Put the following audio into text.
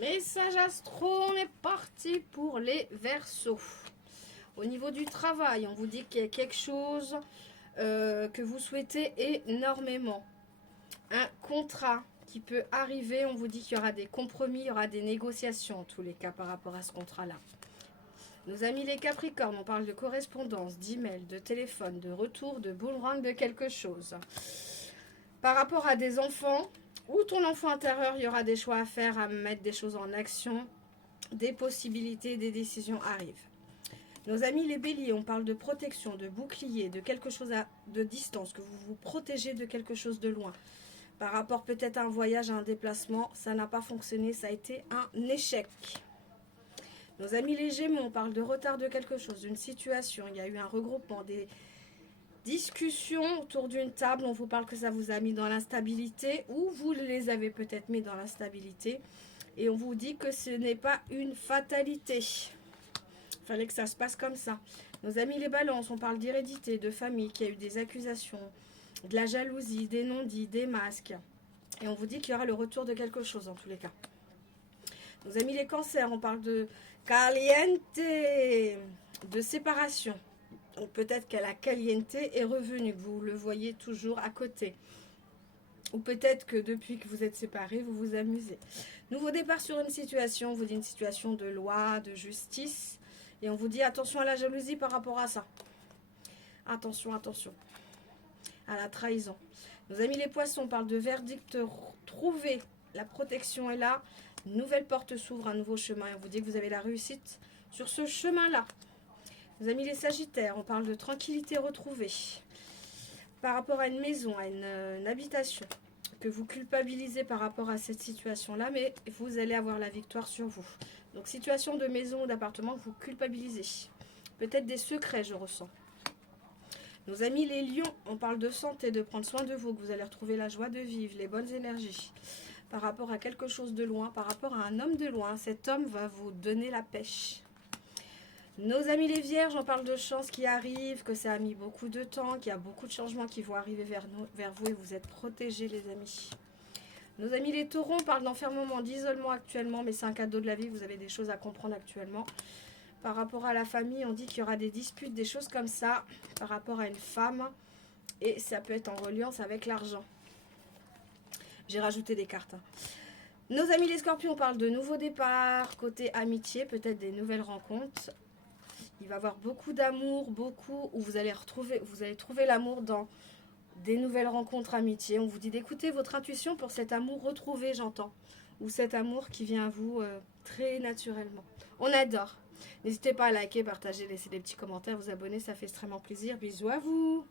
Message astro, on est parti pour les Verseaux. Au niveau du travail, on vous dit qu'il y a quelque chose que vous souhaitez énormément. Un contrat qui peut arriver, on vous dit qu'il y aura des compromis, il y aura des négociations en tous les cas par rapport à ce contrat-là. Nos amis les Capricornes, on parle de correspondance, d'email, de téléphone, de retour, de boomerang, de quelque chose. Par rapport à des enfants ou ton enfant intérieur, il y aura des choix à faire, à mettre des choses en action, des possibilités, des décisions arrivent. Nos amis les béliers, on parle de protection, de bouclier, de quelque chose de distance, que vous vous protégez de quelque chose de loin. Par rapport peut-être à un voyage, à un déplacement, ça n'a pas fonctionné, ça a été un échec. Nos amis les gémeaux, on parle de retard de quelque chose, d'une situation, il y a eu un regroupement, des discussions autour d'une table, on vous parle que ça vous a mis dans l'instabilité ou vous les avez peut-être mis dans l'instabilité et on vous dit que ce n'est pas une fatalité. Il fallait que ça se passe comme ça. Nos amis les balances, on parle d'hérédité, de famille, qu'il y a eu des accusations, de la jalousie, des non-dits, des masques. Et on vous dit qu'il y aura le retour de quelque chose en tous les cas. Nos amis les cancers, on parle de caliente, de séparation. Donc peut-être que la caliente est revenue, que vous le voyez toujours à côté. Ou peut-être que depuis que vous êtes séparés, vous vous amusez. Nouveau départ sur une situation, on vous dit une situation de loi, de justice. Et on vous dit attention à la jalousie par rapport à ça. Attention, attention. À la trahison. Nos amis les poissons, on parle de verdict trouvé. La protection est là. Une nouvelle porte s'ouvre, un nouveau chemin. Et on vous dit que vous avez la réussite sur ce chemin-là. Nos amis les sagittaires, on parle de tranquillité retrouvée. Par rapport à une maison, à une habitation, que vous culpabilisez par rapport à cette situation-là, mais vous allez avoir la victoire sur vous. Donc situation de maison ou d'appartement que vous culpabilisez. Peut-être des secrets, je ressens. Nos amis les lions, on parle de santé, de prendre soin de vous, que vous allez retrouver la joie de vivre, les bonnes énergies. Par rapport à quelque chose de loin, par rapport à un homme de loin, cet homme va vous donner la pêche. Nos amis les vierges, on parle de chance qui arrive, que ça a mis beaucoup de temps, qu'il y a beaucoup de changements qui vont arriver vers vous et vous êtes protégés les amis. Nos amis les taureaux, on parle d'enfermement, d'isolement actuellement, mais c'est un cadeau de la vie, vous avez des choses à comprendre actuellement. Par rapport à la famille, on dit qu'il y aura des disputes, des choses comme ça, par rapport à une femme, et ça peut être en reliance avec l'argent. J'ai rajouté des cartes. Nos amis les scorpions, on parle de nouveaux départs, côté amitié, peut-être des nouvelles rencontres. Il va y avoir beaucoup d'amour, beaucoup, où vous allez trouver l'amour dans des nouvelles rencontres, amitiés. On vous dit d'écouter votre intuition pour cet amour retrouvé, j'entends. Ou cet amour qui vient à vous très naturellement. On adore. N'hésitez pas à liker, partager, laisser des petits commentaires, vous abonner, ça fait extrêmement plaisir. Bisous à vous.